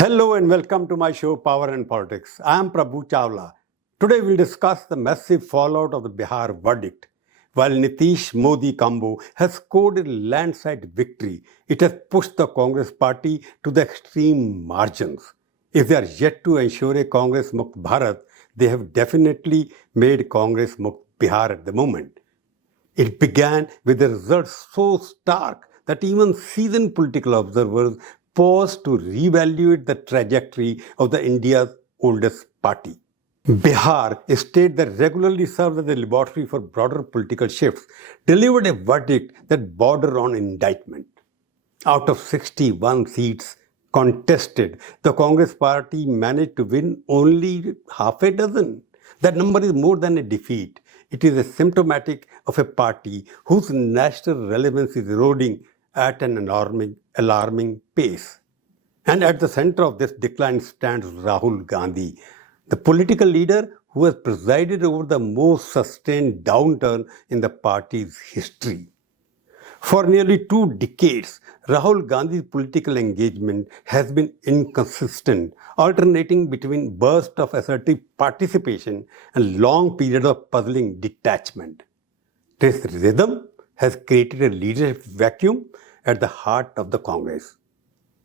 Hello and welcome to my show Power and Politics. I am Prabhu Chawla. Today we'll discuss the massive fallout of the Bihar verdict. While Nitish Modi combo has scored a landslide victory, it has pushed the Congress party to the extreme margins. If they are yet to ensure a Congress Mukt Bharat, they have definitely made Congress Mukt Bihar at the moment. It began with a result so stark that even seasoned political observers paused to reevaluate the trajectory of the India's oldest party. Bihar, a state that regularly serves as a laboratory for broader political shifts, delivered a verdict that bordered on indictment. Out of 61 seats contested, the Congress party managed to win only half a dozen. That number is more than a defeat. It is a symptomatic of a party whose national relevance is eroding at an alarming pace. And at the center of this decline stands Rahul Gandhi, the political leader who has presided over the most sustained downturn in the party's history. For nearly 2 decades, Rahul Gandhi's political engagement has been inconsistent, alternating between bursts of assertive participation and long periods of puzzling detachment. This rhythm has created a leadership vacuum at the heart of the Congress.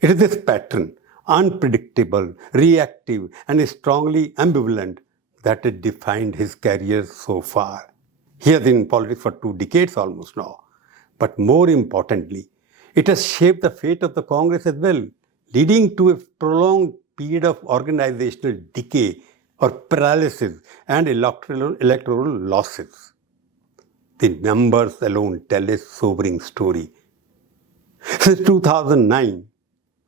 It is this pattern, unpredictable, reactive, and strongly ambivalent, that has defined his career so far. He has been in politics for 2 decades almost now. But more importantly, it has shaped the fate of the Congress as well, leading to a prolonged period of organizational decay or paralysis and electoral losses. The numbers alone tell a sobering story. Since 2009,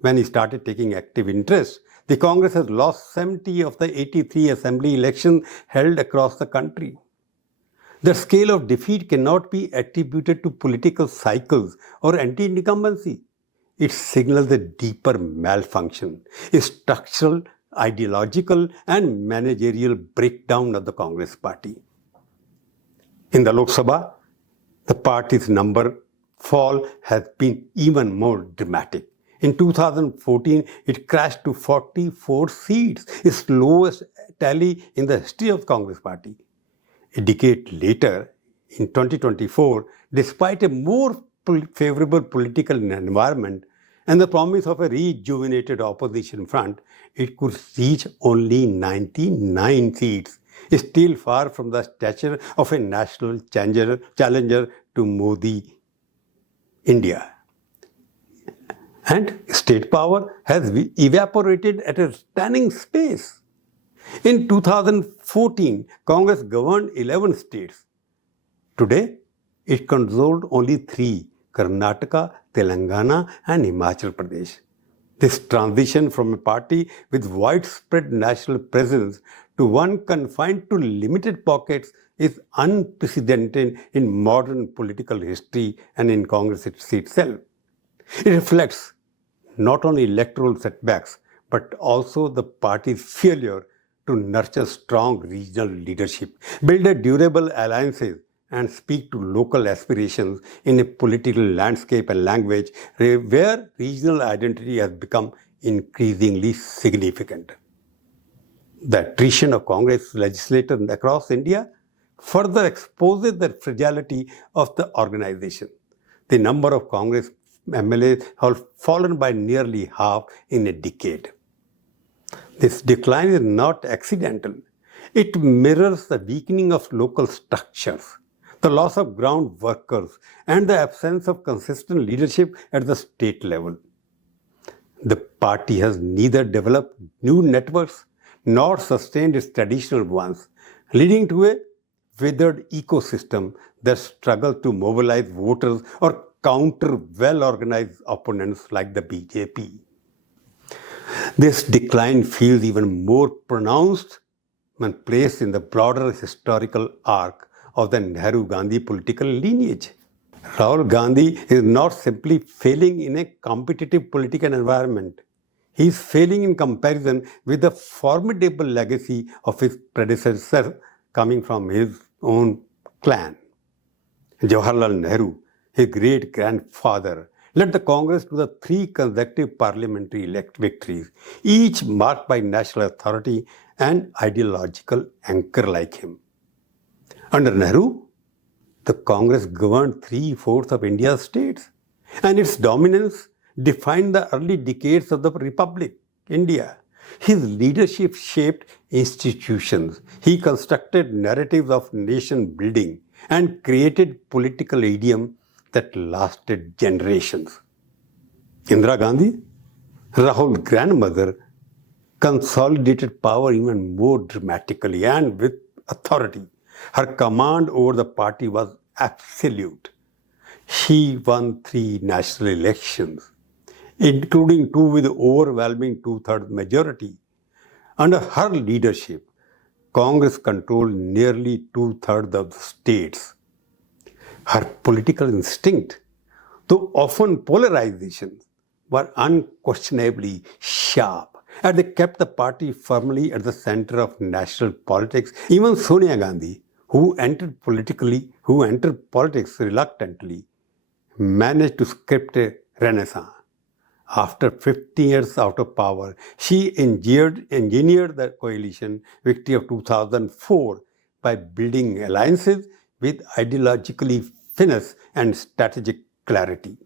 when he started taking active interest, the Congress has lost 70 of the 83 assembly elections held across the country. The scale of defeat cannot be attributed to political cycles or anti-incumbency. It signals a deeper malfunction, a structural, ideological, and managerial breakdown of the Congress party. In the Lok Sabha, the party's number fall has been even more dramatic. In 2014, it crashed to 44 seats, its lowest tally in the history of the Congress party. A decade later, in 2024, despite a more favorable political environment and the promise of a rejuvenated opposition front, it could reach only 99 seats, still far from the stature of a national challenger to Modi India. And state power has evaporated at a stunning pace. In 2014, Congress governed 11 states. Today, it controlled only 3, Karnataka, Telangana, and Himachal Pradesh. This transition from a party with widespread national presence to one confined to limited pockets is unprecedented in modern political history and in Congress itself. It reflects not only electoral setbacks, but also the party's failure to nurture strong regional leadership, build a durable alliances, and speak to local aspirations in a political landscape and language where regional identity has become increasingly significant. The attrition of Congress legislators across India further exposes the fragility of the organization. The number of Congress MLAs have fallen by nearly half in a decade. This decline is not accidental. It mirrors the weakening of local structures, the loss of ground workers, and the absence of consistent leadership at the state level. The party has neither developed new networks nor sustained its traditional ones, leading to a withered ecosystem that struggles to mobilize voters or counter well-organized opponents like the BJP. This decline feels even more pronounced when placed in the broader historical arc of the Nehru-Gandhi political lineage. Rahul Gandhi is not simply failing in a competitive political environment. He is failing in comparison with the formidable legacy of his predecessor coming from his own clan. Jawaharlal Nehru, his great-grandfather, led the Congress to the 3 consecutive parliamentary victories, each marked by national authority and ideological anchor like him. Under Nehru, the Congress governed 3/4 of India's states, and its dominance defined the early decades of the Republic, India. His leadership shaped institutions. He constructed narratives of nation building and created political idiom that lasted generations. Indira Gandhi, Rahul's grandmother, consolidated power even more dramatically and with authority. Her command over the party was absolute. She won 3 national elections, including 2 with overwhelming 2/3 majority. Under her leadership, Congress controlled nearly 2/3 of the states. Her political instinct, though often polarizations, were unquestionably sharp, and they kept the party firmly at the center of national politics. Even Sonia Gandhi, who entered politics reluctantly, managed to script a renaissance. After 50 years out of power, she engineered the coalition victory of 2004 by building alliances with ideologically finesse and strategic clarity.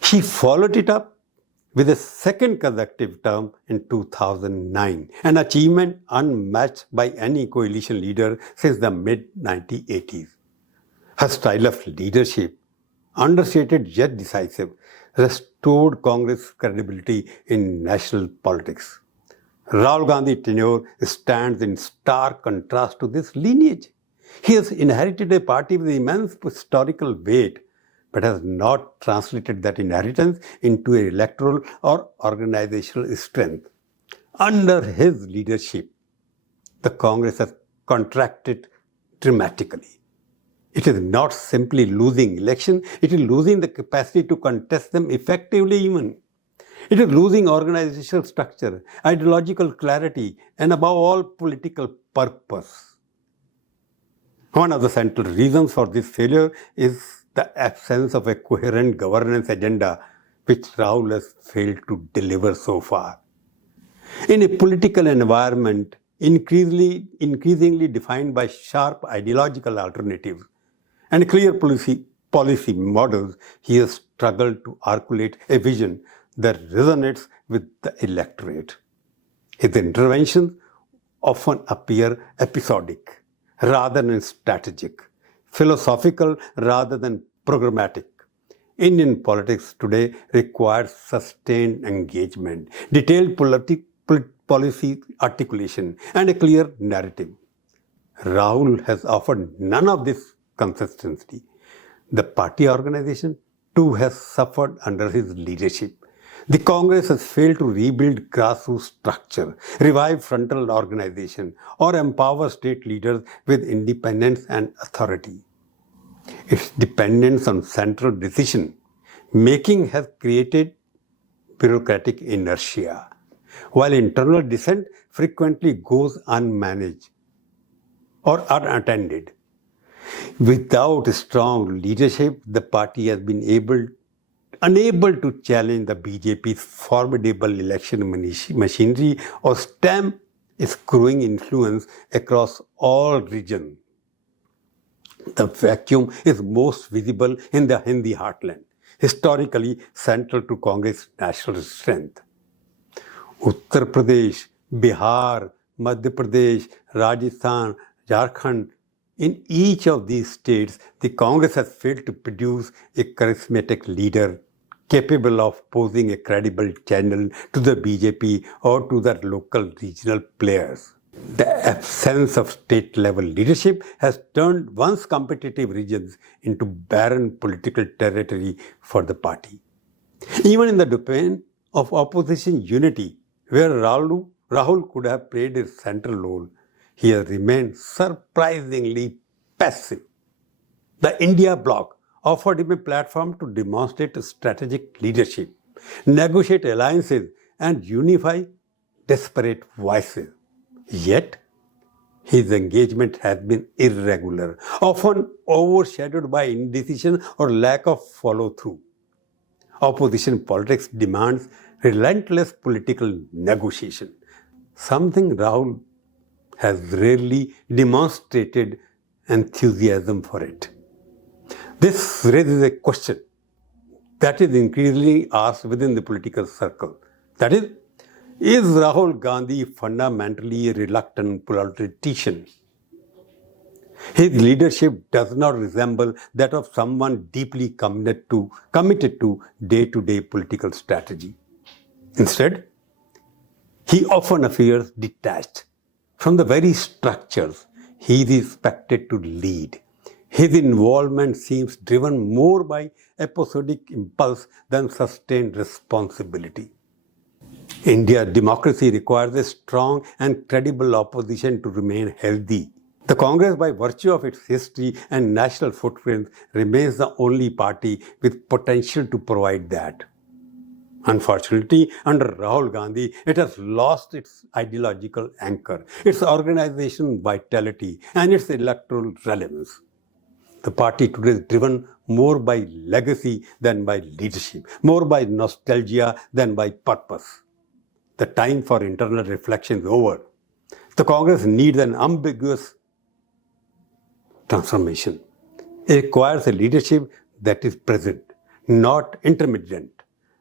She followed it up with a second consecutive term in 2009, an achievement unmatched by any coalition leader since the mid-1980s. Her style of leadership, understated yet decisive, restored Congress credibility in national politics. Rahul Gandhi's tenure stands in stark contrast to this lineage. He has inherited a party with immense historical weight, but has not translated that inheritance into an electoral or organizational strength. Under his leadership, the Congress has contracted dramatically. It is not simply losing elections, it is losing the capacity to contest them effectively even. It is losing organizational structure, ideological clarity, and above all, political purpose. One of the central reasons for this failure is the absence of a coherent governance agenda which Rahul has failed to deliver so far. In a political environment increasingly defined by sharp ideological alternatives and clear policy models, he has struggled to articulate a vision that resonates with the electorate. His interventions often appear episodic rather than strategic, philosophical rather than programmatic. Indian politics today requires sustained engagement, detailed policy articulation, and a clear narrative. Rahul has offered none of this consistency. The party organization too has suffered under his leadership. The Congress has failed to rebuild grassroots structure, revive frontal organization, or empower state leaders with independence and authority. Its dependence on central decision making has created bureaucratic inertia, while internal dissent frequently goes unmanaged or unattended. Without strong leadership, the party has been unable to challenge the BJP's formidable election machinery or stem its growing influence across all regions. The vacuum is most visible in the Hindi heartland, historically central to Congress' national strength. Uttar Pradesh, Bihar, Madhya Pradesh, Rajasthan, Jharkhand. In each of these states, the Congress has failed to produce a charismatic leader capable of posing a credible channel to the BJP or to the local regional players. The absence of state-level leadership has turned once competitive regions into barren political territory for the party. Even in the domain of opposition unity, where Rahul could have played a central role, he has remained surprisingly passive. The India bloc offered him a platform to demonstrate strategic leadership, negotiate alliances, and unify disparate voices. Yet, his engagement has been irregular, often overshadowed by indecision or lack of follow-through. Opposition politics demands relentless political negotiation, something Rahul has rarely demonstrated enthusiasm for it. This raises a question that is increasingly asked within the political circle. That is Rahul Gandhi fundamentally a reluctant politician? His leadership does not resemble that of someone deeply committed to day-to-day political strategy. Instead, he often appears detached from the very structures he is expected to lead. His involvement seems driven more by episodic impulse than sustained responsibility. India's democracy requires a strong and credible opposition to remain healthy. The Congress, by virtue of its history and national footprint, remains the only party with potential to provide that. Unfortunately, under Rahul Gandhi, it has lost its ideological anchor, its organizational vitality, and its electoral relevance. The party today is driven more by legacy than by leadership, more by nostalgia than by purpose. The time for internal reflection is over. The Congress needs an ambiguous transformation. It requires a leadership that is present, not intermittent,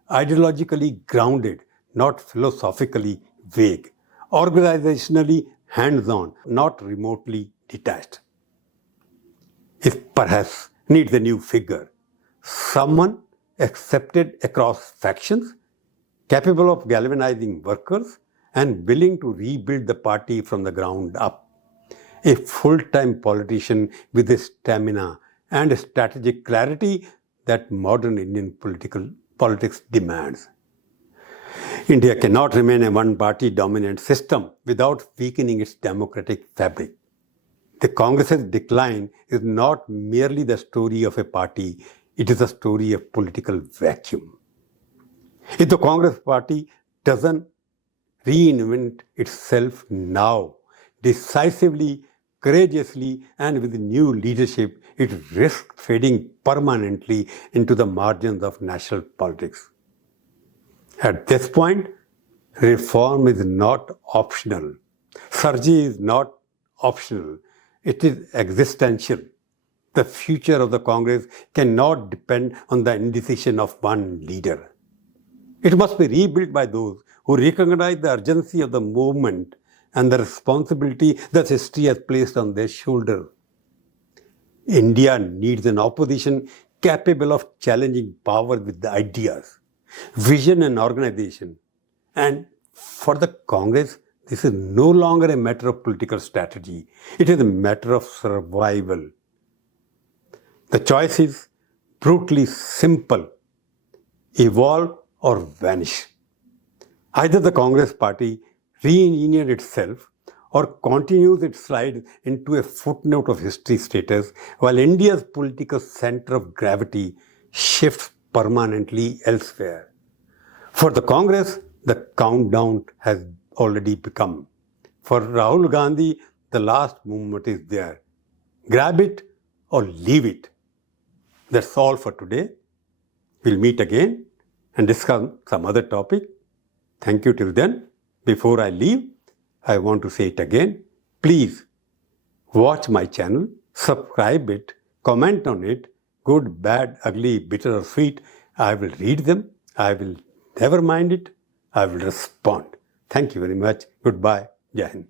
ideologically grounded, not philosophically vague, organizationally hands-on, not remotely detached. It perhaps needs a new figure, someone accepted across factions, capable of galvanizing workers and willing to rebuild the party from the ground up. A full-time politician with a stamina and a strategic clarity that modern Indian politics demands. India cannot remain a one-party dominant system without weakening its democratic fabric. The Congress's decline is not merely the story of a party, it is a story of political vacuum. If the Congress party doesn't reinvent itself now, decisively, courageously, and with new leadership, it risks fading permanently into the margins of national politics. At this point, reform is not optional. Surgery is not optional. It is existential. The future of the Congress cannot depend on the indecision of one leader. It must be rebuilt by those who recognize the urgency of the movement and the responsibility that history has placed on their shoulders. India needs an opposition capable of challenging power with the ideas, vision and organization. And for the Congress, this is no longer a matter of political strategy. It is a matter of survival. The choice is brutally simple: evolve or vanish. Either the Congress party re-engineers itself or continues its slide into a footnote of history status, while India's political center of gravity shifts permanently elsewhere. For the Congress, the countdown has already begun. For Rahul Gandhi, the last movement is there. Grab it or leave it. That's all for today. We'll meet again and discuss some other topic. Thank you till then. Before I leave, I want to say it again. Please watch my channel, subscribe it, comment on it, good, bad, ugly, bitter or sweet. I will read them. I will never mind it. I will respond. Thank you very much. Goodbye. Jai Hind.